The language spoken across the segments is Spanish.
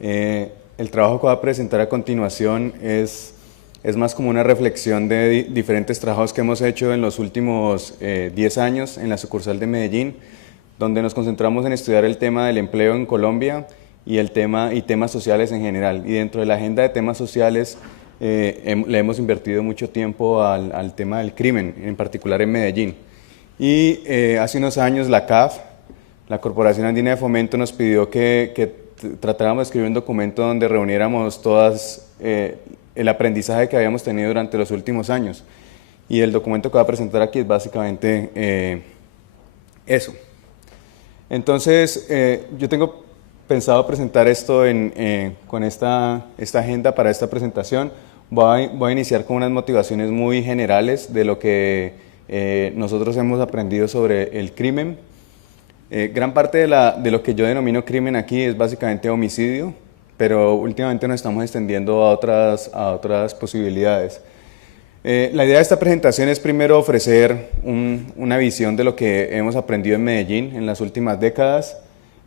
El trabajo que voy a presentar a continuación es más como una reflexión de diferentes trabajos que hemos hecho en los últimos 10 años en la sucursal de Medellín, donde nos concentramos en estudiar el tema del empleo en Colombia y temas sociales en general. Y dentro de la agenda de temas sociales le hemos invertido mucho tiempo al tema del crimen, en particular en Medellín. Y hace unos años la CAF, la Corporación Andina de Fomento, nos pidió que tratáramos de escribir un documento donde reuniéramos todas el aprendizaje que habíamos tenido durante los últimos años. Y el documento que voy a presentar aquí es básicamente eso. Entonces, yo tengo pensado presentar esto con esta agenda para esta presentación. Voy a iniciar con unas motivaciones muy generales de lo que nosotros hemos aprendido sobre el crimen. Gran parte de lo que yo denomino crimen aquí es básicamente homicidio, pero últimamente nos estamos extendiendo a otras posibilidades. La idea de esta presentación es primero ofrecer una visión de lo que hemos aprendido en Medellín en las últimas décadas.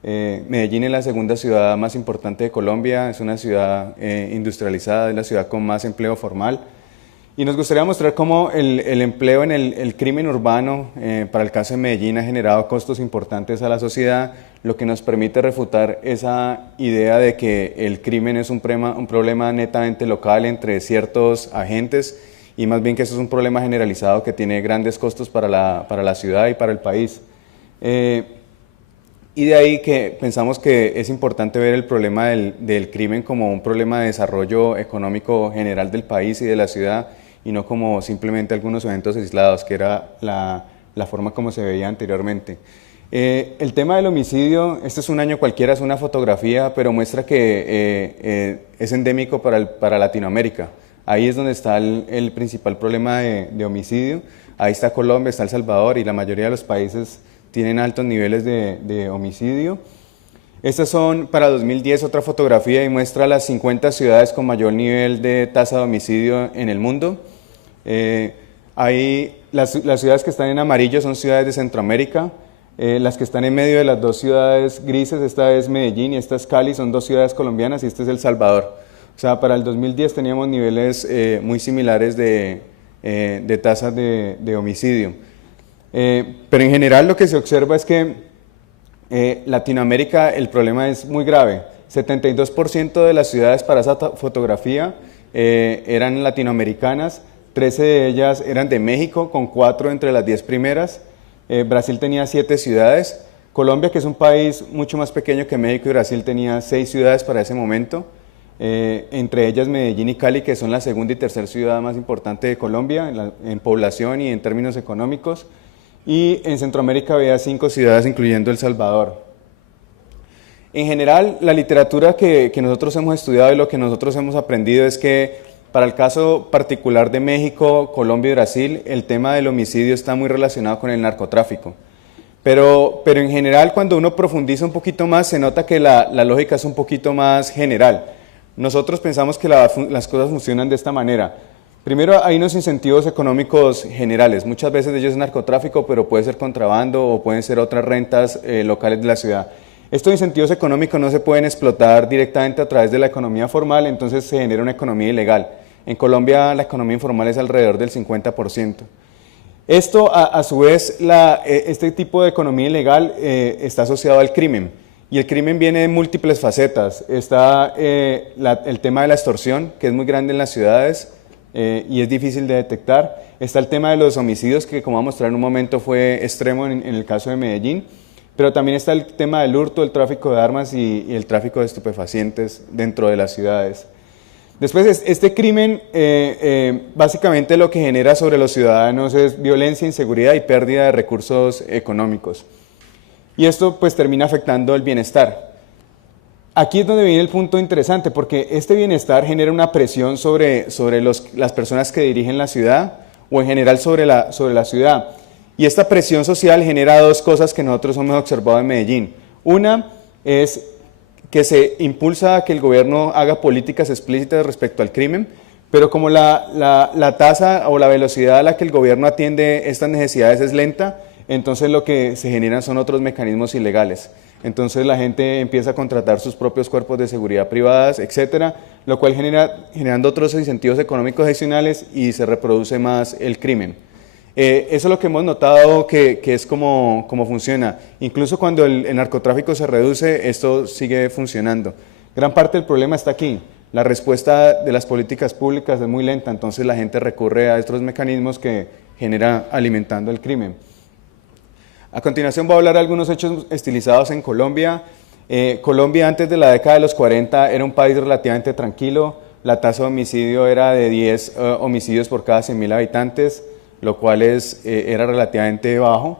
Medellín es la segunda ciudad más importante de Colombia, es una ciudad industrializada, es la ciudad con más empleo formal. Y nos gustaría mostrar cómo el empleo en el crimen urbano, para el caso de Medellín, ha generado costos importantes a la sociedad, lo que nos permite refutar esa idea de que el crimen es un problema netamente local entre ciertos agentes, y más bien que eso es un problema generalizado que tiene grandes costos para la ciudad y para el país. Y de ahí que pensamos que es importante ver el problema del crimen como un problema de desarrollo económico general del país y de la ciudad, y no como simplemente algunos eventos aislados, que era la forma como se veía anteriormente. El tema del homicidio, este es un año cualquiera, es una fotografía, pero muestra que es endémico para Latinoamérica. Ahí es donde está el principal problema de homicidio. Ahí está Colombia, está El Salvador, y la mayoría de los países tienen altos niveles de homicidio. Estas son para 2010 otra fotografía y muestra las 50 ciudades con mayor nivel de tasa de homicidio en el mundo. Las ciudades que están en amarillo son ciudades de Centroamérica. Las que están en medio de las dos ciudades grises, esta es Medellín y esta es Cali, son dos ciudades colombianas, y este es El Salvador. O sea, para el 2010 teníamos niveles muy similares de tasas de homicidio. Pero en general lo que se observa es que Latinoamérica, el problema es muy grave. 72% de las ciudades para esa fotografía eran latinoamericanas, 13 de ellas eran de México, con 4 entre las 10 primeras. Brasil tenía 7 ciudades. Colombia, que es un país mucho más pequeño que México y Brasil, tenía 6 ciudades para ese momento. Entre ellas Medellín y Cali, que son la segunda y tercera ciudad más importante de Colombia en población y en términos económicos. Y en Centroamérica había 5 ciudades, incluyendo El Salvador. En general, la literatura que nosotros hemos estudiado y lo que nosotros hemos aprendido es que para el caso particular de México, Colombia y Brasil, el tema del homicidio está muy relacionado con el narcotráfico. Pero en general, cuando uno profundiza un poquito más, se nota que la lógica es un poquito más general. Nosotros pensamos que las cosas funcionan de esta manera. Primero, hay unos incentivos económicos generales. Muchas veces de ellos es narcotráfico, pero puede ser contrabando o pueden ser otras rentas locales de la ciudad. Estos incentivos económicos no se pueden explotar directamente a través de la economía formal, entonces se genera una economía ilegal. En Colombia la economía informal es alrededor del 50%. Esto, a su vez, este tipo de economía ilegal está asociado al crimen. Y el crimen viene de múltiples facetas. Está el tema de la extorsión, que es muy grande en las ciudades y es difícil de detectar. Está el tema de los homicidios, que como voy a mostrar en un momento fue extremo en el caso de Medellín. Pero también está el tema del hurto, el tráfico de armas y el tráfico de estupefacientes dentro de las ciudades. Después, este crimen básicamente lo que genera sobre los ciudadanos es violencia, inseguridad y pérdida de recursos económicos. Y esto pues termina afectando el bienestar. Aquí es donde viene el punto interesante, porque este bienestar genera una presión sobre las personas que dirigen la ciudad, o en general sobre la ciudad. Y esta presión social genera dos cosas que nosotros hemos observado en Medellín. Una es que se impulsa a que el gobierno haga políticas explícitas respecto al crimen, pero como la tasa o la velocidad a la que el gobierno atiende estas necesidades es lenta, entonces lo que se generan son otros mecanismos ilegales. Entonces la gente empieza a contratar sus propios cuerpos de seguridad privadas, etcétera, lo cual generando otros incentivos económicos adicionales y se reproduce más el crimen. Eso es lo que hemos notado que es como funciona. Incluso cuando el narcotráfico se reduce, esto sigue funcionando. Gran parte del problema está aquí. La respuesta de las políticas públicas es muy lenta, entonces la gente recurre a estos mecanismos que genera alimentando el crimen. A continuación voy a hablar de algunos hechos estilizados en Colombia. Colombia antes de la década de los 40 era un país relativamente tranquilo. La tasa de homicidio era de 10 homicidios por cada 100.000 habitantes, lo cual era relativamente bajo.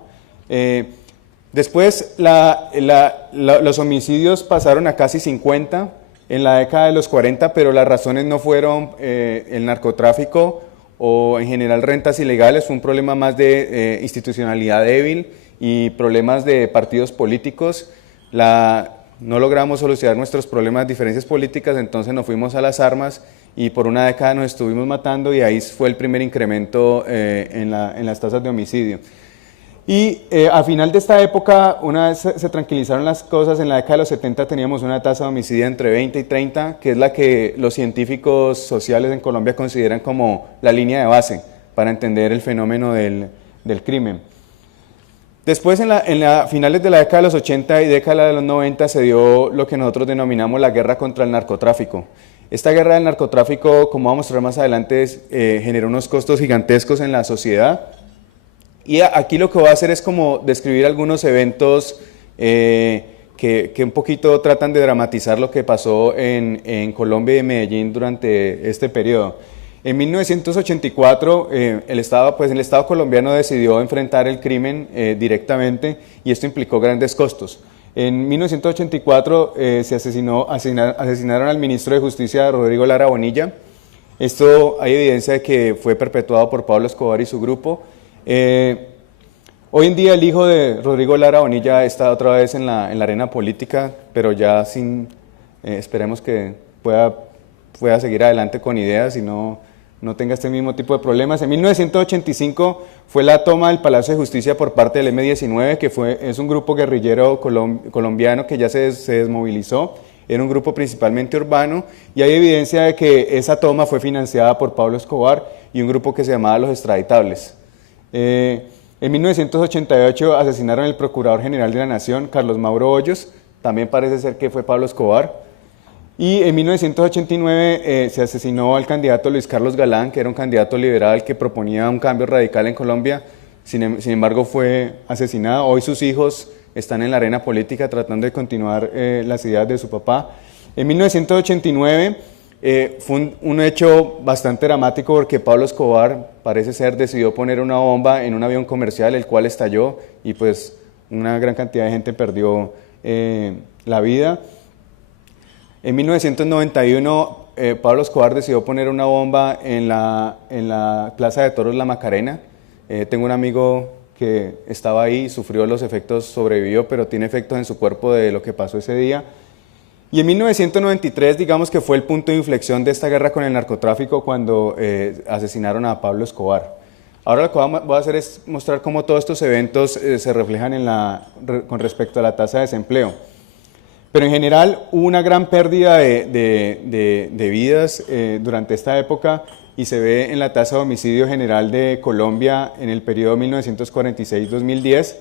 Después los homicidios pasaron a casi 50 en la década de los 40, pero las razones no fueron el narcotráfico o en general rentas ilegales, fue un problema más de institucionalidad débil y problemas de partidos políticos. No logramos solucionar nuestros problemas, diferencias políticas, entonces nos fuimos a las armas y por una década nos estuvimos matando y ahí fue el primer incremento en las tasas de homicidio. Y al final de esta época, una vez se tranquilizaron las cosas, en la década de los 70 teníamos una tasa de homicidio entre 20 y 30, que es la que los científicos sociales en Colombia consideran como la línea de base para entender el fenómeno del crimen. Después, en finales de la década de los 80 y década de los 90, se dio lo que nosotros denominamos la guerra contra el narcotráfico. Esta guerra del narcotráfico, como vamos a mostrar más adelante, generó unos costos gigantescos en la sociedad. Y aquí lo que voy a hacer es como describir algunos eventos que un poquito tratan de dramatizar lo que pasó en Colombia y en Medellín durante este periodo. En 1984, el Estado colombiano decidió enfrentar el crimen directamente y esto implicó grandes costos. En 1984 asesinaron al ministro de Justicia, Rodrigo Lara Bonilla. Esto hay evidencia de que fue perpetuado por Pablo Escobar y su grupo. Hoy en día el hijo de Rodrigo Lara Bonilla está otra vez en la arena política, pero ya esperemos que pueda seguir adelante con ideas y no tenga este mismo tipo de problemas. En 1985 fue la toma del Palacio de Justicia por parte del M-19, que es un grupo guerrillero colombiano que ya se desmovilizó. Era un grupo principalmente urbano y hay evidencia de que esa toma fue financiada por Pablo Escobar y un grupo que se llamaba Los Extraditables. En 1988 asesinaron al Procurador General de la Nación, Carlos Mauro Hoyos, también parece ser que fue Pablo Escobar. Y en 1989 se asesinó al candidato Luis Carlos Galán, que era un candidato liberal que proponía un cambio radical en Colombia, sin embargo fue asesinado. Hoy sus hijos están en la arena política tratando de continuar las ideas de su papá. En 1989 fue un hecho bastante dramático porque Pablo Escobar, parece ser, decidió poner una bomba en un avión comercial, el cual estalló y pues una gran cantidad de gente perdió la vida. En 1991 Pablo Escobar decidió poner una bomba en la Plaza de Toros La Macarena. Tengo un amigo que estaba ahí, sufrió los efectos, sobrevivió, pero tiene efectos en su cuerpo de lo que pasó ese día. Y en 1993, digamos que fue el punto de inflexión de esta guerra con el narcotráfico cuando asesinaron a Pablo Escobar. Ahora lo que voy a hacer es mostrar cómo todos estos eventos se reflejan con respecto a la tasa de desempleo. Pero en general hubo una gran pérdida de vidas durante esta época y se ve en la tasa de homicidio general de Colombia en el periodo 1946-2010.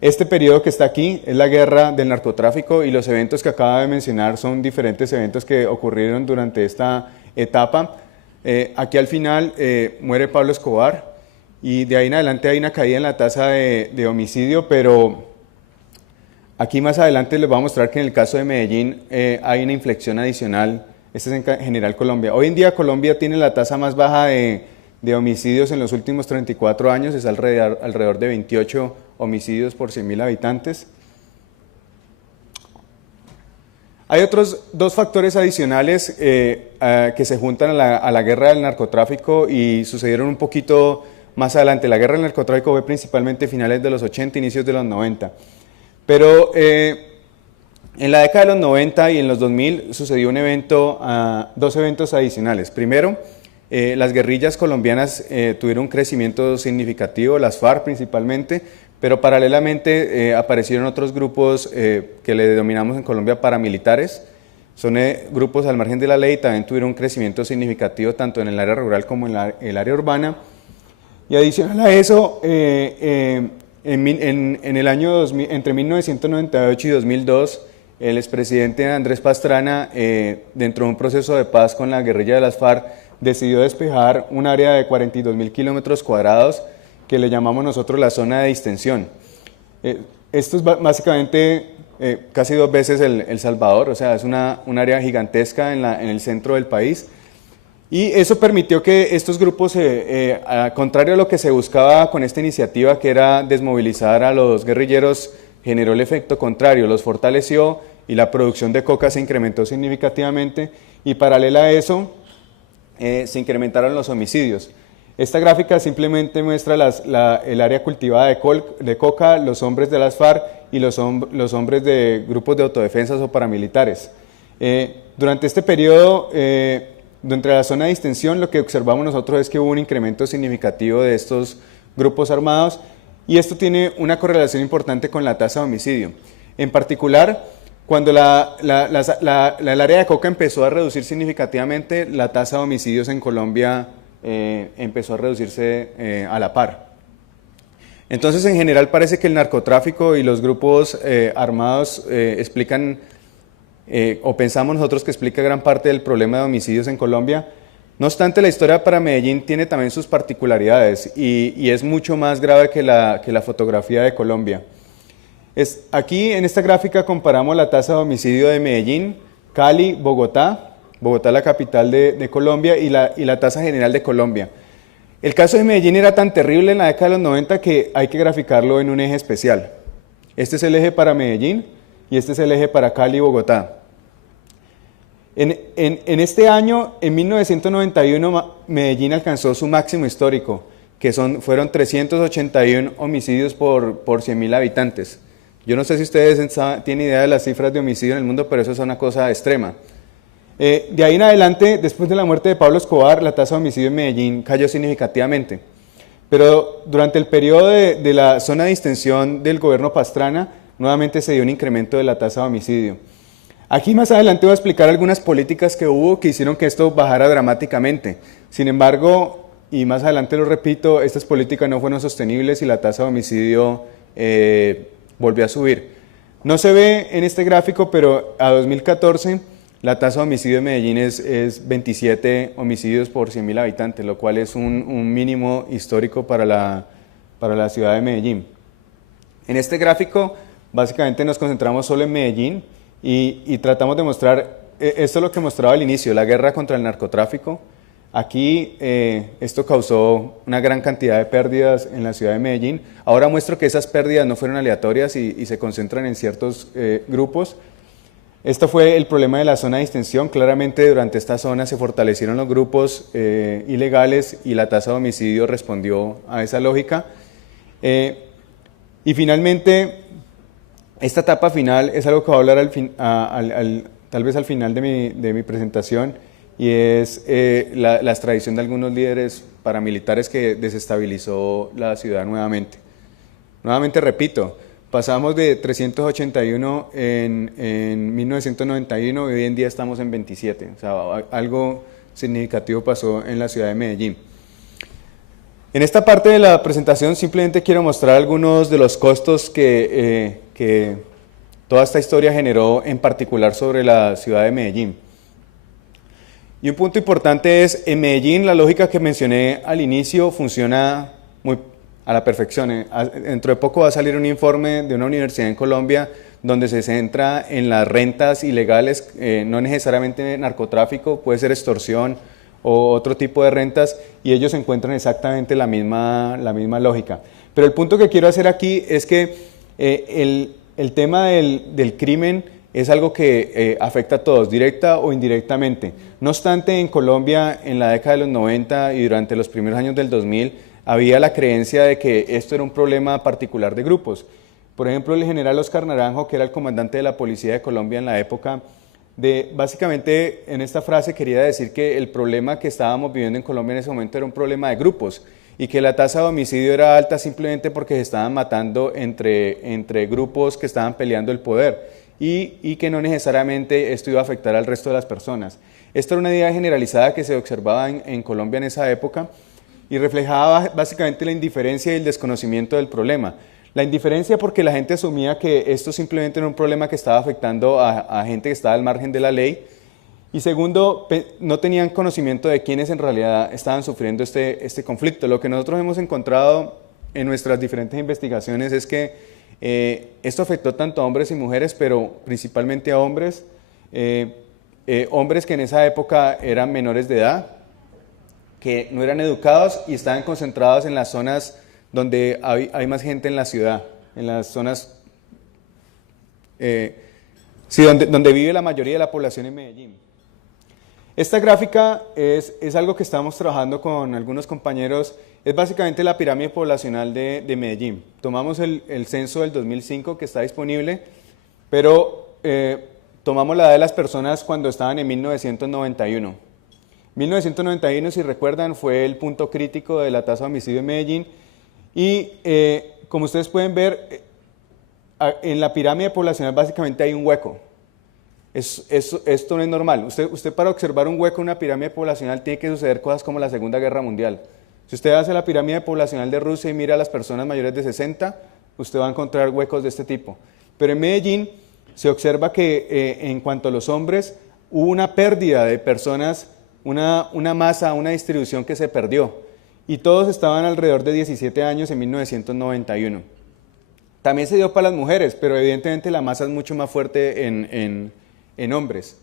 Este periodo que está aquí es la guerra del narcotráfico y los eventos que acabo de mencionar son diferentes eventos que ocurrieron durante esta etapa. Aquí al final muere Pablo Escobar y de ahí en adelante hay una caída en la tasa de homicidio, pero aquí más adelante les voy a mostrar que en el caso de Medellín hay una inflexión adicional. Este es en general Colombia. Hoy en día Colombia tiene la tasa más baja de homicidios en los últimos 34 años, es alrededor de 28 homicidios por 100.000 habitantes. Hay otros dos factores adicionales que se juntan a la guerra del narcotráfico y sucedieron un poquito más adelante. La guerra del narcotráfico fue principalmente finales de los 80, inicios de los 90. Pero en la década de los 90 y en los 2000 sucedió dos eventos adicionales. Primero, las guerrillas colombianas tuvieron un crecimiento significativo, las FARC principalmente, pero paralelamente aparecieron otros grupos que le denominamos en Colombia paramilitares. Son grupos al margen de la ley y también tuvieron un crecimiento significativo tanto en el área rural como en el área urbana. Y adicional a eso, en el año 2000, entre 1998 y 2002, el expresidente Andrés Pastrana, dentro de un proceso de paz con la guerrilla de las FARC, decidió despejar un área de 42.000 kilómetros cuadrados que le llamamos nosotros la zona de distensión. Esto es básicamente casi 2 veces El Salvador, o sea, es un área gigantesca en el centro del país. Y eso permitió que estos grupos, al contrario a lo que se buscaba con esta iniciativa, que era desmovilizar a los guerrilleros, generó el efecto contrario, los fortaleció y la producción de coca se incrementó significativamente y paralela a eso se incrementaron los homicidios. Esta gráfica simplemente muestra el área cultivada de coca, los hombres de las FARC y los hombres de grupos de autodefensas o paramilitares. Durante este periodo, dentro de la zona de distensión, lo que observamos nosotros es que hubo un incremento significativo de estos grupos armados y esto tiene una correlación importante con la tasa de homicidio. En particular, cuando el área de coca empezó a reducir significativamente, la tasa de homicidios en Colombia empezó a reducirse a la par. Entonces, en general, parece que el narcotráfico y los grupos armados explican, o pensamos nosotros que explica gran parte del problema de homicidios en Colombia. No obstante, la historia para Medellín tiene también sus particularidades y es mucho más grave que la fotografía de Colombia. Aquí en esta gráfica comparamos la tasa de homicidio de Medellín, Cali, Bogotá la capital de Colombia y la tasa general de Colombia. El caso de Medellín era tan terrible en la década de los 90 que hay que graficarlo en un eje especial. Este es el eje para Medellín y este es el eje para Cali y Bogotá. En este año, en 1991, Medellín alcanzó su máximo histórico, que fueron 381 homicidios por 100.000 habitantes. Yo no sé si ustedes tienen idea de las cifras de homicidio en el mundo, pero eso es una cosa extrema. De ahí en adelante, después de la muerte de Pablo Escobar, la tasa de homicidio en Medellín cayó significativamente. Pero durante el periodo de la zona de distensión del gobierno Pastrana, nuevamente se dio un incremento de la tasa de homicidio. Aquí más adelante voy a explicar algunas políticas que hubo que hicieron que esto bajara dramáticamente. Sin embargo, y más adelante lo repito, estas políticas no fueron sostenibles y la tasa de homicidio volvió a subir. No se ve en este gráfico, pero a 2014 la tasa de homicidio en Medellín es 27 homicidios por 100.000 habitantes, lo cual es un mínimo histórico para la ciudad de Medellín. En este gráfico básicamente nos concentramos solo en Medellín y tratamos de mostrar, esto es lo que mostraba al inicio, la guerra contra el narcotráfico. Aquí esto causó una gran cantidad de pérdidas en la ciudad de Medellín. Ahora muestro que esas pérdidas no fueron aleatorias y se concentran en ciertos grupos. Esto fue el problema de la zona de distensión. Claramente durante esta zona se fortalecieron los grupos ilegales y la tasa de homicidio respondió a esa lógica. Y finalmente, esta etapa final es algo que voy a hablar tal vez al final de mi presentación, y es la extradición de algunos líderes paramilitares que desestabilizó la ciudad nuevamente. Nuevamente repito, pasamos de 381 en 1991 y hoy en día estamos en 27, o sea, algo significativo pasó en la ciudad de Medellín. En esta parte de la presentación simplemente quiero mostrar algunos de los costos que toda esta historia generó, en particular sobre la ciudad de Medellín. Y un punto importante es, en Medellín la lógica que mencioné al inicio funciona a la perfección. Dentro de poco va a salir un informe de una universidad en Colombia donde se centra en las rentas ilegales, no necesariamente narcotráfico, puede ser extorsión o otro tipo de rentas, y ellos encuentran exactamente la misma lógica. Pero el punto que quiero hacer aquí es que el tema del crimen es algo que afecta a todos, directa o indirectamente. No obstante, en Colombia, en la década de los 90 y durante los primeros años del 2000, había la creencia de que esto era un problema particular de grupos. Por ejemplo, el general Oscar Naranjo, que era el comandante de la Policía de Colombia en la época, básicamente en esta frase quería decir que el problema que estábamos viviendo en Colombia en ese momento era un problema de grupos y que la tasa de homicidio era alta simplemente porque se estaban matando entre grupos que estaban peleando el poder y que no necesariamente esto iba a afectar al resto de las personas. Esta era una idea generalizada que se observaba en Colombia en esa época y reflejaba básicamente la indiferencia y el desconocimiento del problema. La indiferencia porque la gente asumía que esto simplemente era un problema que estaba afectando a gente que estaba al margen de la ley. Y segundo, no tenían conocimiento de quiénes en realidad estaban sufriendo este conflicto. Lo que nosotros hemos encontrado en nuestras diferentes investigaciones es que esto afectó tanto a hombres y mujeres, pero principalmente a hombres, hombres que en esa época eran menores de edad, que no eran educados y estaban concentrados en las zonas donde hay más gente en la ciudad, en las zonas donde vive la mayoría de la población en Medellín. Esta gráfica es algo que estamos trabajando con algunos compañeros, es básicamente la pirámide poblacional de Medellín. Tomamos el censo del 2005 que está disponible, pero tomamos la edad de las personas cuando estaban en 1991. 1991, si recuerdan, fue el punto crítico de la tasa de homicidio en Medellín y como ustedes pueden ver, en la pirámide poblacional básicamente hay un hueco. Esto no es normal. Usted para observar un hueco en una pirámide poblacional tiene que suceder cosas como la Segunda Guerra Mundial. Si usted hace la pirámide poblacional de Rusia y mira a las personas mayores de 60, usted va a encontrar huecos de este tipo. Pero en Medellín se observa que en cuanto a los hombres, hubo una pérdida de personas, una masa, una distribución que se perdió. Y todos estaban alrededor de 17 años en 1991. También se dio para las mujeres, pero evidentemente la masa es mucho más fuerte en hombres.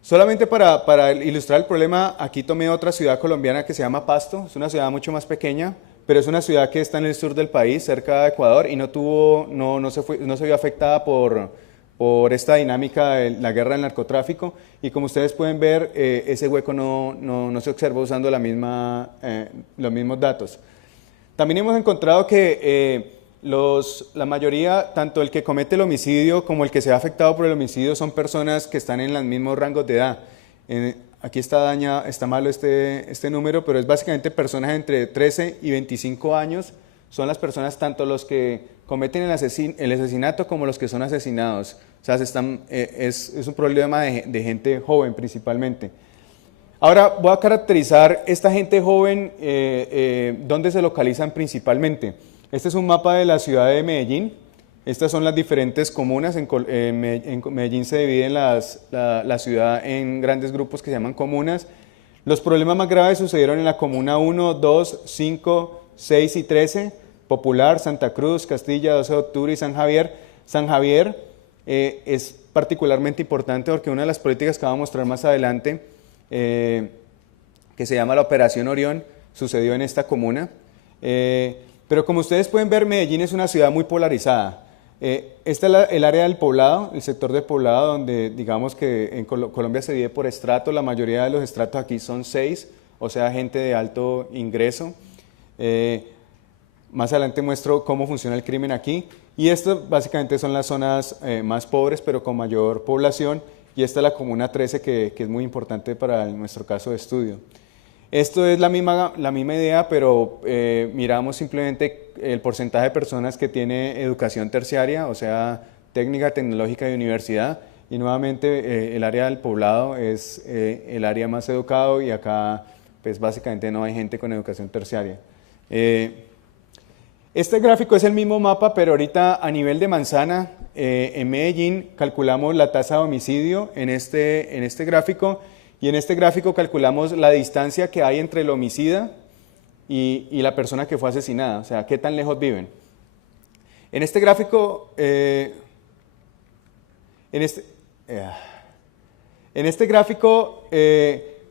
Solamente para ilustrar el problema, aquí tomé otra ciudad colombiana que se llama Pasto, es una ciudad mucho más pequeña, pero es una ciudad que está en el sur del país, cerca de Ecuador, y no se vio afectada por esta dinámica de la guerra del narcotráfico, y como ustedes pueden ver, ese hueco no se observa usando los mismos datos. También hemos encontrado que la mayoría, tanto el que comete el homicidio como el que se ha afectado por el homicidio, son personas que están en los mismos rangos de edad. Aquí está malo este número, pero es básicamente personas entre 13 y 25 años, son las personas tanto los que cometen el asesinato como los que son asesinados. O sea, es un problema de gente joven principalmente. Ahora voy a caracterizar esta gente joven, dónde se localizan principalmente. Este es un mapa de la ciudad de Medellín. Estas son las diferentes comunas. En Medellín se divide la ciudad en grandes grupos que se llaman comunas. Los problemas más graves sucedieron en la comuna 1, 2, 5, 6 y 13, Popular, Santa Cruz, Castilla, 12 de octubre y San Javier. San Javier es particularmente importante porque una de las políticas que vamos a mostrar más adelante, que se llama la Operación Orión, sucedió en esta comuna. Pero como ustedes pueden ver, Medellín es una ciudad muy polarizada. Esta es el área del poblado, el sector del poblado, donde digamos que en Colombia se divide por estrato. La mayoría de los estratos aquí son 6, o sea, gente de alto ingreso. Más adelante muestro cómo funciona el crimen aquí. Y estas básicamente son las zonas más pobres, pero con mayor población. Y esta es la comuna 13, que es muy importante para nuestro caso de estudio. Esto es la misma idea, pero miramos simplemente el porcentaje de personas que tiene educación terciaria, o sea, técnica, tecnológica y universidad, y nuevamente el área del poblado es el área más educado y acá pues básicamente no hay gente con educación terciaria. Este gráfico es el mismo mapa, pero ahorita a nivel de manzana, en Medellín calculamos la tasa de homicidio en este gráfico. Y en este gráfico calculamos la distancia que hay entre el homicida y la persona que fue asesinada, o sea, qué tan lejos viven. En este gráfico,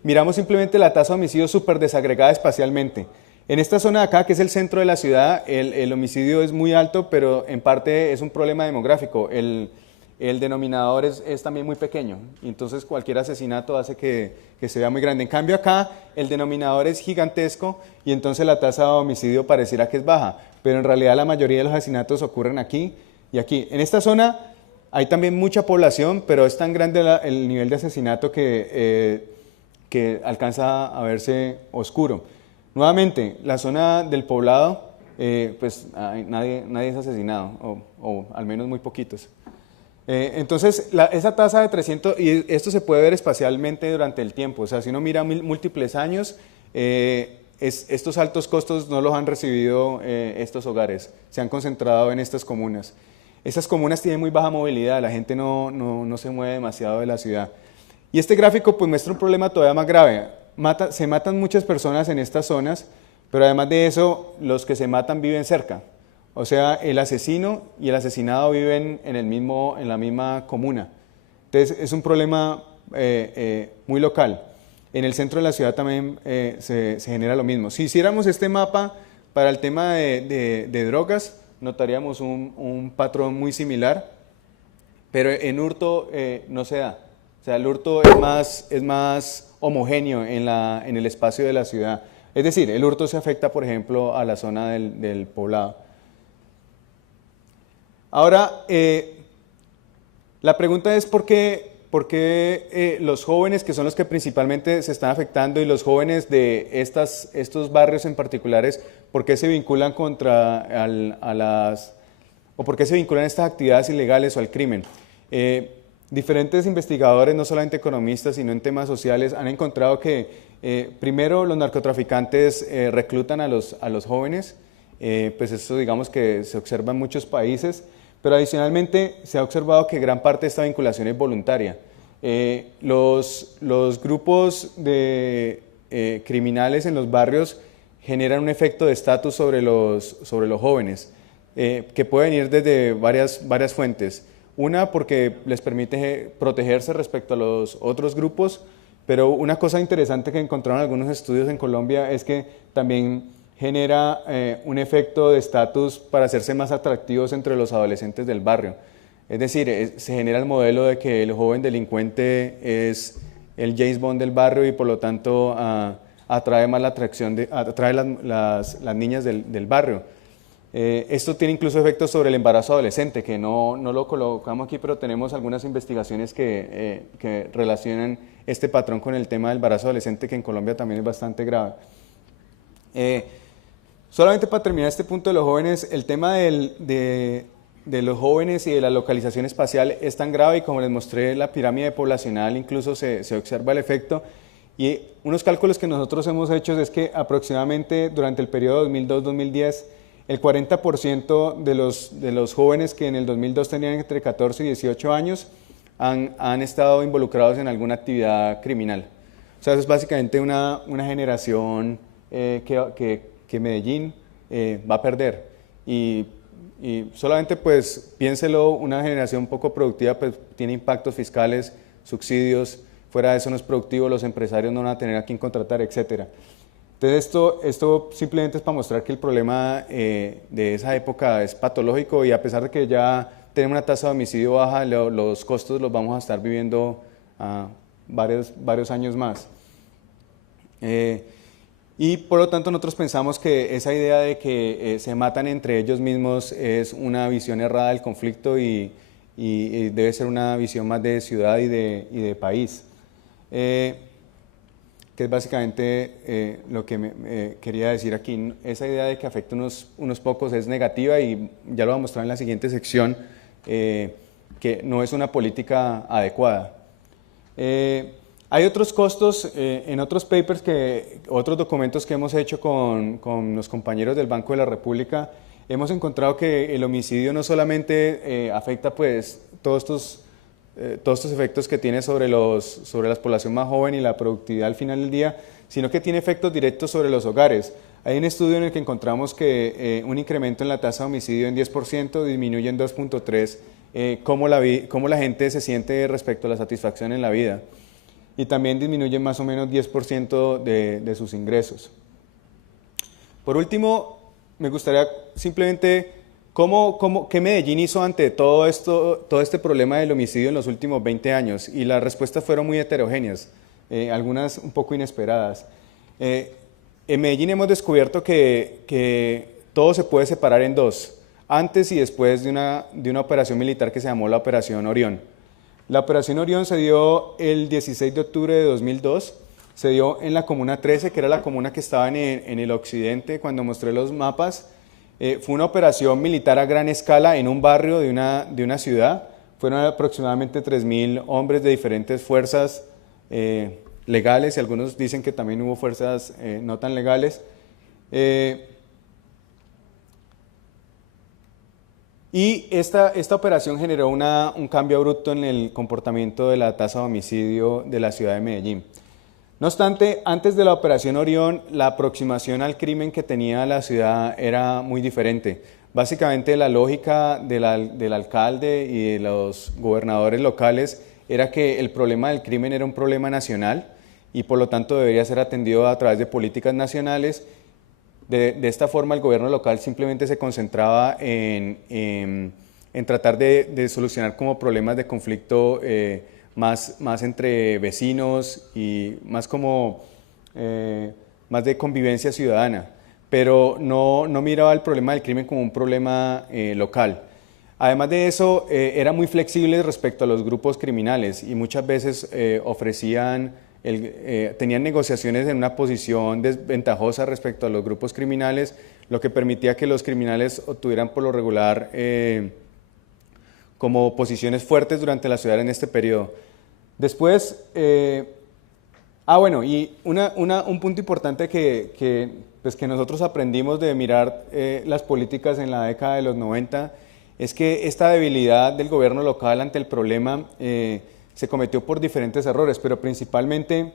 miramos simplemente la tasa de homicidio súper desagregada espacialmente. En esta zona de acá, que es el centro de la ciudad, el homicidio es muy alto, pero en parte es un problema demográfico. El denominador es también muy pequeño, y entonces cualquier asesinato hace que se vea muy grande. En cambio acá el denominador es gigantesco y entonces la tasa de homicidio pareciera que es baja, pero en realidad la mayoría de los asesinatos ocurren aquí y aquí. En esta zona hay también mucha población, pero es tan grande el nivel de asesinato que alcanza a verse oscuro. Nuevamente, la zona del Poblado, pues nadie es asesinado, o al menos muy poquitos. Entonces, esa tasa de 300, y esto se puede ver espacialmente durante el tiempo, o sea, si uno mira múltiples años, estos altos costos no los han recibido estos hogares, se han concentrado en estas comunas. Estas comunas tienen muy baja movilidad, la gente no se mueve demasiado de la ciudad. Y este gráfico pues muestra un problema todavía más grave. Se matan muchas personas en estas zonas, pero además de eso, los que se matan viven cerca. O sea, el asesino y el asesinado viven en la misma comuna. Entonces, es un problema muy local. En el centro de la ciudad también se genera lo mismo. Si hiciéramos este mapa para el tema de drogas, notaríamos un patrón muy similar, pero en hurto no se da. O sea, el hurto es más homogéneo en el espacio de la ciudad. Es decir, el hurto se afecta, por ejemplo, a la zona del Poblado. Ahora, la pregunta es ¿por qué los jóvenes, que son los que principalmente se están afectando, y los jóvenes de estos barrios en particulares, por qué se vinculan o por qué se vinculan a estas actividades ilegales o al crimen? Diferentes investigadores, no solamente economistas, sino en temas sociales, han encontrado que primero los narcotraficantes reclutan a los jóvenes, pues eso digamos que se observa en muchos países, pero adicionalmente se ha observado que gran parte de esta vinculación es voluntaria. Los grupos de criminales en los barrios generan un efecto de estatus sobre los jóvenes, que puede venir desde varias fuentes. Una, porque les permite protegerse respecto a los otros grupos, pero una cosa interesante que encontraron algunos estudios en Colombia es que también genera un efecto de estatus para hacerse más atractivos entre los adolescentes del barrio. Es decir, se genera el modelo de que el joven delincuente es el James Bond del barrio y por lo tanto atrae más la atracción, atrae las niñas del barrio. Esto tiene incluso efectos sobre el embarazo adolescente, que no lo colocamos aquí, pero tenemos algunas investigaciones que relacionan este patrón con el tema del embarazo adolescente, que en Colombia también es bastante grave. Solamente para terminar este punto de los jóvenes, el tema de los jóvenes y de la localización espacial es tan grave, y como les mostré la pirámide poblacional, incluso se observa el efecto. Y unos cálculos que nosotros hemos hecho es que aproximadamente durante el periodo 2002-2010, el 40% de los jóvenes que en el 2002 tenían entre 14 y 18 años han estado involucrados en alguna actividad criminal. O sea, eso es básicamente una generación que Medellín va a perder. Y solamente pues piénselo, una generación poco productiva pues tiene impactos fiscales, subsidios, fuera de eso no es productivo, los empresarios no van a tener a quién contratar, etcétera. Entonces esto simplemente es para mostrar que el problema de esa época es patológico, y a pesar de que ya tenemos una tasa de homicidio baja, los costos los vamos a estar viviendo varios años más. Y por lo tanto nosotros pensamos que esa idea de que se matan entre ellos mismos es una visión errada del conflicto, y debe ser una visión más de ciudad y de país. Que es básicamente lo que quería decir aquí. Esa idea de que afecta unos pocos es negativa, y ya lo voy a mostrar en la siguiente sección, que no es una política adecuada. Hay otros costos en otros papers, otros documentos que hemos hecho con los compañeros del Banco de la República. Hemos encontrado que el homicidio no solamente afecta pues todos estos efectos que tiene sobre la población más joven y la productividad al final del día, sino que tiene efectos directos sobre los hogares. Hay un estudio en el que encontramos que un incremento en la tasa de homicidio en 10% disminuye en 2.3% cómo la gente se siente respecto a la satisfacción en la vida, y también disminuye más o menos 10% de sus ingresos. Por último, me gustaría simplemente ¿qué Medellín hizo ante todo este problema del homicidio en los últimos 20 años? Y las respuestas fueron muy heterogéneas, algunas un poco inesperadas. En Medellín hemos descubierto que todo se puede separar en dos, antes y después de una operación militar que se llamó la Operación Orión. La Operación Orión se dio el 16 de octubre de 2002, se dio en la Comuna 13, que era la comuna que estaba en el occidente cuando mostré los mapas. Fue una operación militar a gran escala en un barrio de una ciudad. Fueron aproximadamente 3.000 hombres de diferentes fuerzas legales, y algunos dicen que también hubo fuerzas no tan legales. Y esta operación generó un cambio abrupto en el comportamiento de la tasa de homicidio de la ciudad de Medellín. No obstante, antes de la Operación Orión, la aproximación al crimen que tenía la ciudad era muy diferente. Básicamente la lógica del alcalde y de los gobernadores locales era que el problema del crimen era un problema nacional y por lo tanto debería ser atendido a través de políticas nacionales. De esta forma el gobierno local simplemente se concentraba en tratar de solucionar como problemas de conflicto más entre vecinos y más más de convivencia ciudadana, pero no miraba el problema del crimen como un problema local. Además de eso, era muy flexible respecto a los grupos criminales y muchas veces tenían negociaciones en una posición desventajosa respecto a los grupos criminales, lo que permitía que los criminales obtuvieran por lo regular como posiciones fuertes durante la ciudad en este periodo. Después, bueno, y un punto importante que nosotros aprendimos de mirar las políticas en la década de los 90 es que esta debilidad del gobierno local ante el problema se cometió por diferentes errores, pero principalmente,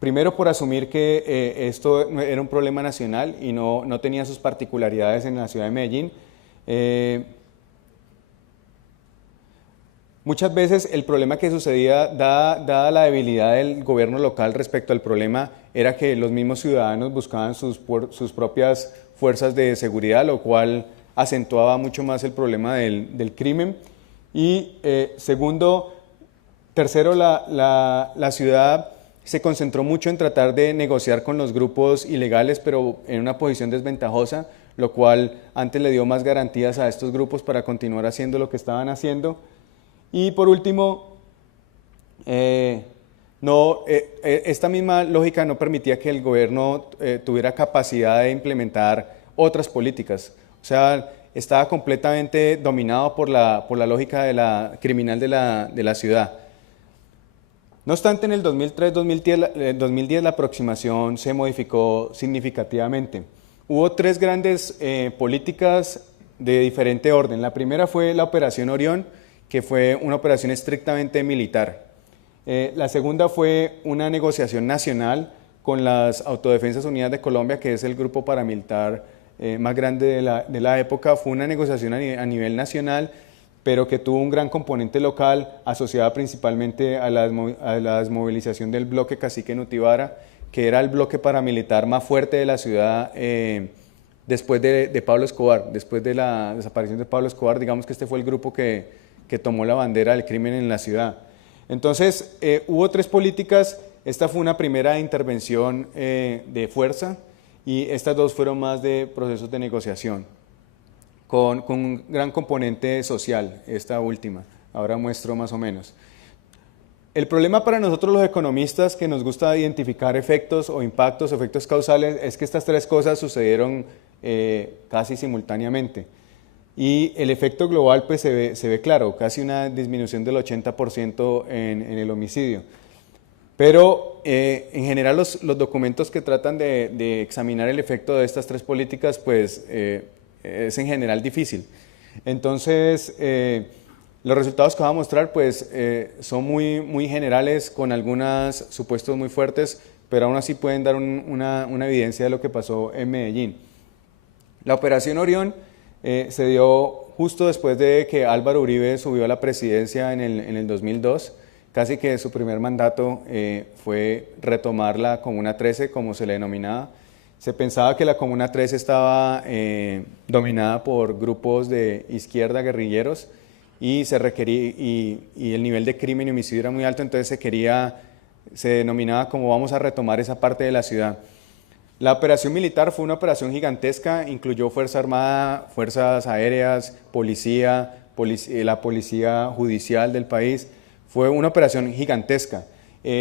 primero por asumir que esto era un problema nacional y no tenía sus particularidades en la ciudad de Medellín. Muchas veces el problema que sucedía, dada la debilidad del gobierno local respecto al problema, era que los mismos ciudadanos buscaban sus propias fuerzas de seguridad, lo cual acentuaba mucho más el problema del crimen. Y tercero, la ciudad se concentró mucho en tratar de negociar con los grupos ilegales, pero en una posición desventajosa, lo cual antes le dio más garantías a estos grupos para continuar haciendo lo que estaban haciendo. Y por último, esta misma lógica no permitía que el gobierno tuviera capacidad de implementar otras políticas. O sea, estaba completamente dominado por la lógica criminal de la ciudad. No obstante, en el 2010 la aproximación se modificó significativamente. Hubo tres grandes políticas de diferente orden. La primera fue la Operación Orión, que fue una operación estrictamente militar. La segunda fue una negociación nacional con las Autodefensas Unidas de Colombia, que es el grupo paramilitar más grande de la época. Fue una negociación a nivel nacional, pero que tuvo un gran componente local, asociada principalmente a la desmovilización del bloque Cacique Nutibara, que era el bloque paramilitar más fuerte de la ciudad después de Pablo Escobar. Después de la desaparición de Pablo Escobar, digamos que este fue el grupo que tomó la bandera del crimen en la ciudad. Entonces, hubo tres políticas. Esta fue una primera intervención de fuerza y estas dos fueron más de procesos de negociación, con un gran componente social, esta última. Ahora muestro más o menos. El problema para nosotros los economistas, que nos gusta identificar efectos o impactos, efectos causales, es que estas tres cosas sucedieron casi simultáneamente. Y el efecto global pues se ve claro, casi una disminución del 80% en el homicidio. Pero en general los documentos que tratan de examinar el efecto de estas tres políticas pues es en general difícil. Entonces los resultados que voy a mostrar pues son muy generales, con algunos supuestos muy fuertes, pero aún así pueden dar una evidencia de lo que pasó en Medellín. La Operación Orión se dio justo después de que Álvaro Uribe subió a la presidencia en el 2002. Casi que su primer mandato fue retomar la Comuna 13, como se le denominaba. Se pensaba que la Comuna 13 estaba dominada por grupos de izquierda guerrilleros y el nivel de crimen y homicidio era muy alto, entonces se denominaba como vamos a retomar esa parte de la ciudad. La operación militar fue una operación gigantesca, incluyó Fuerza Armada, Fuerzas Aéreas, la Policía Judicial del país. Fue una operación gigantesca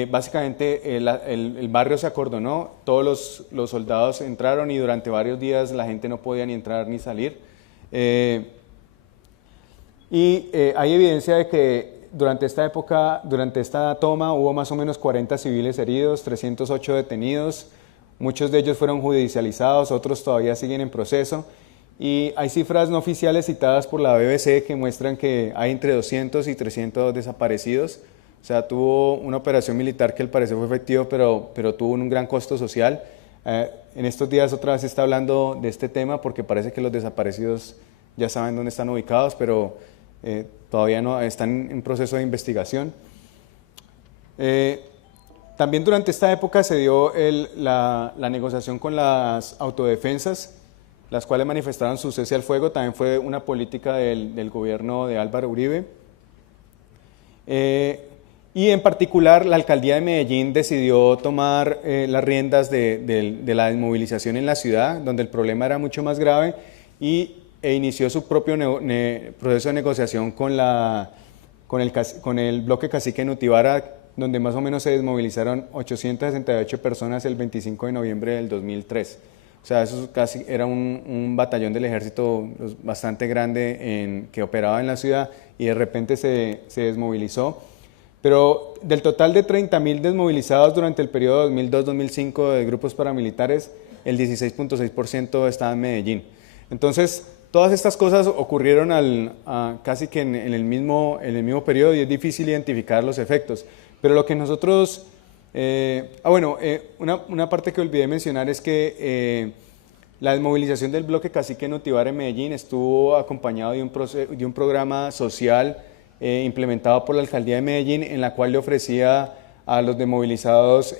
Básicamente el barrio se acordonó, todos los soldados entraron y durante varios días la gente no podía ni entrar ni salir. Hay evidencia de que durante esta época, durante esta toma, hubo más o menos 40 civiles heridos, 308 detenidos, muchos de ellos fueron judicializados, otros todavía siguen en proceso. Y hay cifras no oficiales citadas por la BBC que muestran que hay entre 200 y 300 desaparecidos. O sea, tuvo una operación militar que al parecer fue efectiva, pero tuvo un gran costo social. En estos días otra vez se está hablando de este tema porque parece que los desaparecidos ya saben dónde están ubicados, pero todavía no están en proceso de investigación. También durante esta época se dio la negociación con las autodefensas, las cuales manifestaron su cese al fuego. También fue una política del gobierno de Álvaro Uribe. Y en particular la alcaldía de Medellín decidió tomar las riendas de la desmovilización en la ciudad, donde el problema era mucho más grave, e inició su propio proceso de negociación con el bloque cacique Nutibara, donde más o menos se desmovilizaron 868 personas el 25 de noviembre del 2003. O sea, eso casi era un batallón del ejército bastante grande que operaba en la ciudad y de repente se desmovilizó. Pero del total de 30.000 desmovilizados durante el periodo 2002-2005 de grupos paramilitares, el 16.6% estaba en Medellín. Entonces, todas estas cosas ocurrieron casi que en el mismo periodo y es difícil identificar los efectos. Pero lo que nosotros... una parte que olvidé mencionar es que la desmovilización del bloque cacique Nutibara en Medellín estuvo acompañado de un programa social implementado por la alcaldía de Medellín, en la cual le ofrecía a los desmovilizados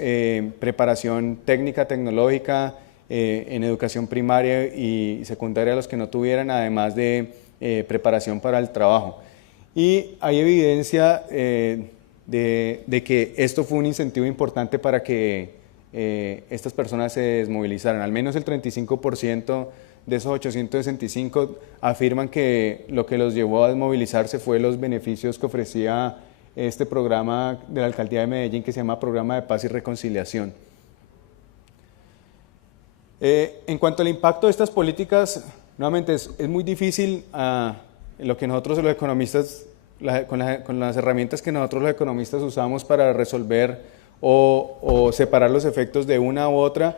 preparación técnica, tecnológica, en educación primaria y secundaria a los que no tuvieran, además de preparación para el trabajo. Y hay evidencia de que esto fue un incentivo importante para que estas personas se desmovilizaran. Al menos el 35% de esos 865 afirman que lo que los llevó a desmovilizarse fue los beneficios que ofrecía este programa de la Alcaldía de Medellín que se llama Programa de Paz y Reconciliación. En cuanto al impacto de estas políticas, nuevamente es muy difícil lo que nosotros los economistas, con las herramientas que nosotros los economistas usamos para resolver o separar los efectos de una u otra,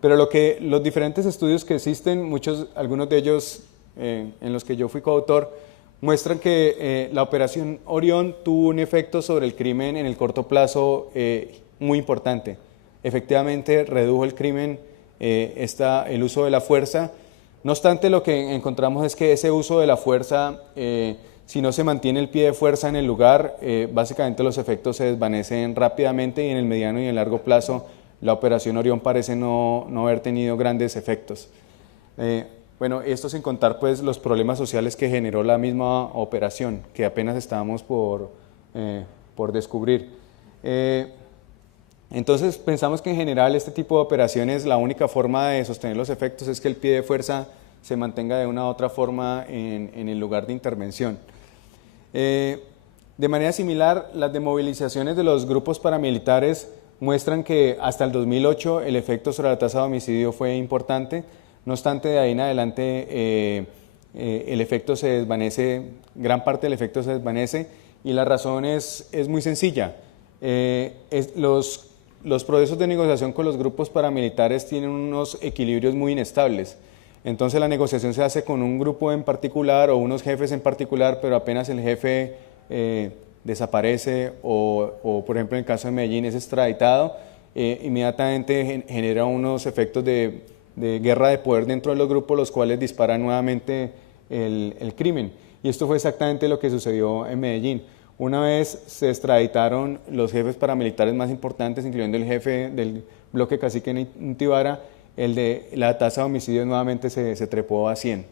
pero los diferentes estudios que existen, algunos de ellos en los que yo fui coautor, muestran que la operación Orión tuvo un efecto sobre el crimen en el corto plazo muy importante. Efectivamente redujo el crimen, el uso de la fuerza. No obstante, lo que encontramos es que ese uso de la fuerza, si no se mantiene el pie de fuerza en el lugar, básicamente los efectos se desvanecen rápidamente y en el mediano y en el largo plazo la operación Orión parece no haber tenido grandes efectos. Bueno, esto sin contar pues los problemas sociales que generó la misma operación, que apenas estábamos por descubrir. Entonces pensamos que en general este tipo de operaciones, la única forma de sostener los efectos es que el pie de fuerza se mantenga de una u otra forma en el lugar de intervención. De manera similar, las desmovilizaciones de los grupos paramilitares muestran que hasta el 2008 el efecto sobre la tasa de homicidio fue importante. No obstante, de ahí en adelante el efecto se desvanece, gran parte del efecto se desvanece, y la razón es muy sencilla. Los procesos de negociación con los grupos paramilitares tienen unos equilibrios muy inestables. Entonces la negociación se hace con un grupo en particular o unos jefes en particular, pero apenas el jefe desaparece o, por ejemplo, en el caso de Medellín es extraditado, inmediatamente genera unos efectos de guerra de poder dentro de los grupos, los cuales disparan nuevamente el crimen. Y esto fue exactamente lo que sucedió en Medellín. Una vez se extraditaron los jefes paramilitares más importantes, incluyendo el jefe del bloque cacique Nutibara, la tasa de homicidios nuevamente se trepó a 100.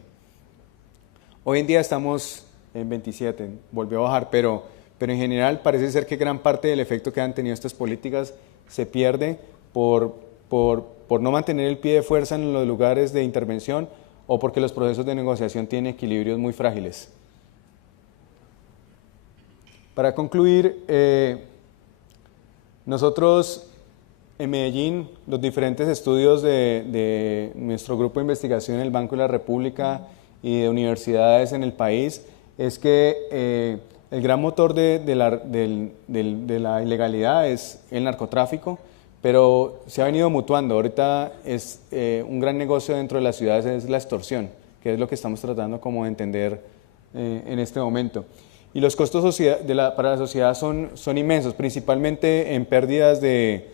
Hoy en día estamos en 27, volvió a bajar, pero en general parece ser que gran parte del efecto que han tenido estas políticas se pierde por no mantener el pie de fuerza en los lugares de intervención o porque los procesos de negociación tienen equilibrios muy frágiles. Para concluir, Nosotros en Medellín, los diferentes estudios de nuestro grupo de investigación en el Banco de la República y de universidades en el país, es que el gran motor de la ilegalidad es el narcotráfico, pero se ha venido mutuando. Ahorita es un gran negocio dentro de las ciudades es la extorsión, que es lo que estamos tratando como de entender en este momento. Y los costos para la sociedad son inmensos, principalmente en pérdidas de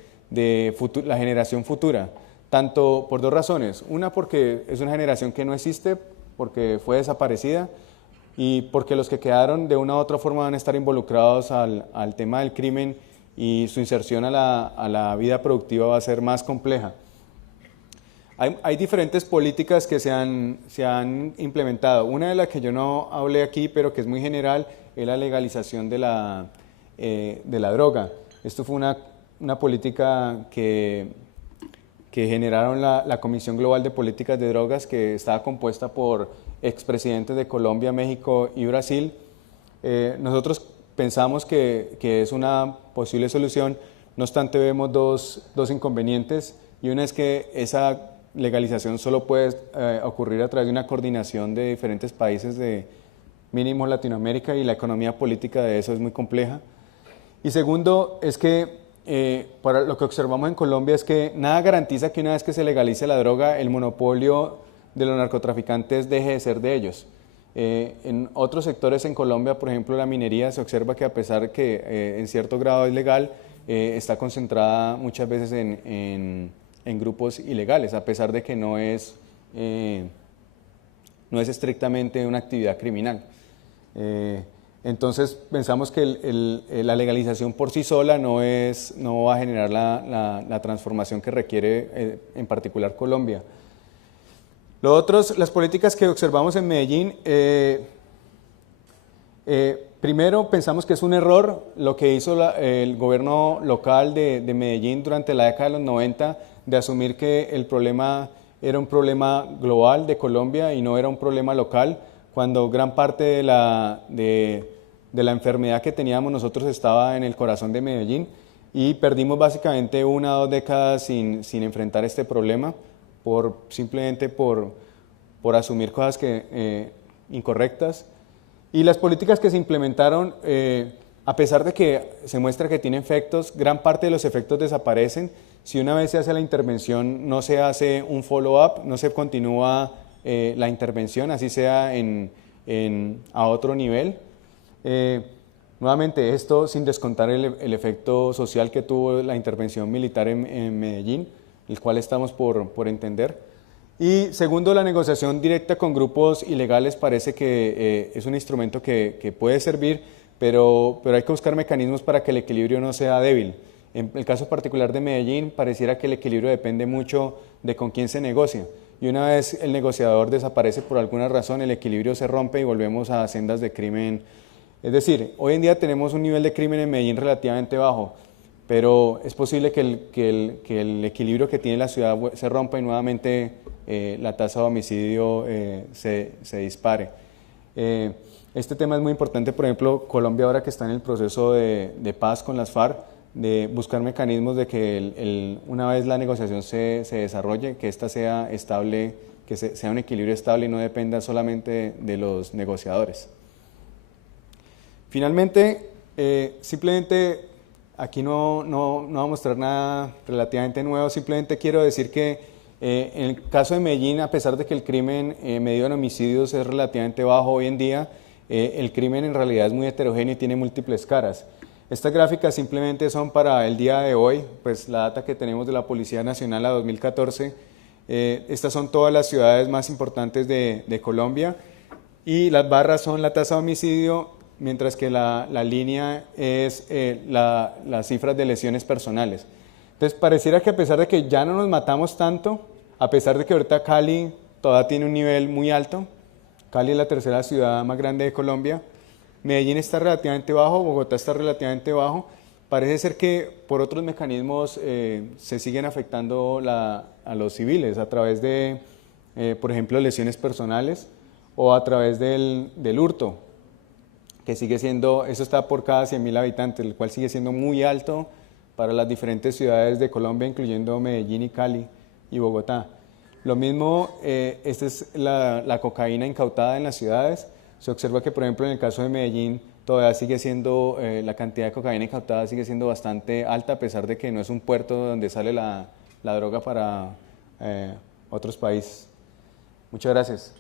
la generación futura, tanto por dos razones. Una, porque es una generación que no existe, porque fue desaparecida, y porque los que quedaron de una u otra forma van a estar involucrados al tema del crimen y su inserción a la vida productiva va a ser más compleja. Hay diferentes políticas que se han implementado. Una de las que yo no hablé aquí, pero que es muy general, es la legalización de la droga. Esto fue una política que generaron la Comisión Global de Políticas de Drogas, que estaba compuesta por expresidentes de Colombia, México y Brasil. Nosotros pensamos que es una posible solución, no obstante vemos dos inconvenientes, y una es que esa legalización solo puede ocurrir a través de una coordinación de diferentes países de mínimo Latinoamérica, y la economía política de eso es muy compleja. Y segundo, es que para lo que observamos en Colombia es que nada garantiza que una vez que se legalice la droga, el monopolio de los narcotraficantes deje de ser de ellos. En otros sectores en Colombia, por ejemplo la minería, se observa que a pesar de que en cierto grado es legal, está concentrada muchas veces en grupos ilegales, a pesar de que no es estrictamente una actividad criminal. Entonces pensamos que la legalización por sí sola no va a generar la transformación que requiere en particular Colombia. Lo otro, las políticas que observamos en Medellín, primero pensamos que es un error lo que hizo el gobierno local de Medellín durante la década de los 90, de asumir que el problema era un problema global de Colombia y no era un problema local, cuando gran parte de la enfermedad que teníamos nosotros estaba en el corazón de Medellín, y perdimos básicamente 1 o 2 décadas sin enfrentar este problema, simplemente por asumir cosas incorrectas. Y las políticas que se implementaron, a pesar de que se muestra que tienen efectos, gran parte de los efectos desaparecen. Si una vez se hace la intervención, no se hace un follow-up, no se continúa la intervención, así sea a otro nivel. Nuevamente, esto sin descontar el efecto social que tuvo la intervención militar en Medellín, el cual estamos por entender. Y segundo, la negociación directa con grupos ilegales parece que es un instrumento que puede servir, pero hay que buscar mecanismos para que el equilibrio no sea débil. En el caso particular de Medellín, pareciera que el equilibrio depende mucho de con quién se negocia. Y una vez el negociador desaparece por alguna razón, el equilibrio se rompe y volvemos a sendas de crimen. Es decir, hoy en día tenemos un nivel de crimen en Medellín relativamente bajo, pero es posible que el equilibrio que tiene la ciudad se rompa y nuevamente la tasa de homicidio se dispare. Este tema es muy importante, por ejemplo, Colombia ahora que está en el proceso de paz con las FARC, de buscar mecanismos de que una vez la negociación se desarrolle, que ésta sea estable, que sea un equilibrio estable y no dependa solamente de los negociadores. Finalmente, simplemente aquí no voy a mostrar nada relativamente nuevo, simplemente quiero decir que en el caso de Medellín, a pesar de que el crimen medido en homicidios es relativamente bajo hoy en día, el crimen en realidad es muy heterogéneo y tiene múltiples caras. Estas gráficas simplemente son para el día de hoy, pues la data que tenemos de la Policía Nacional a 2014. Estas son todas las ciudades más importantes de Colombia, y las barras son la tasa de homicidio, mientras que la línea es las cifras de lesiones personales. Entonces pareciera que a pesar de que ya no nos matamos tanto, a pesar de que ahorita Cali todavía tiene un nivel muy alto, Cali es la tercera ciudad más grande de Colombia, Medellín está relativamente bajo, Bogotá está relativamente bajo, parece ser que por otros mecanismos se siguen afectando a los civiles a través de, por ejemplo, lesiones personales o a través del hurto, que sigue siendo, eso está por cada 100.000 habitantes, el cual sigue siendo muy alto para las diferentes ciudades de Colombia, incluyendo Medellín y Cali y Bogotá. Lo mismo, esta es la cocaína incautada en las ciudades. Se observa que, por ejemplo, en el caso de Medellín, todavía sigue siendo, la cantidad de cocaína incautada sigue siendo bastante alta, a pesar de que no es un puerto donde sale la droga para otros países. Muchas gracias.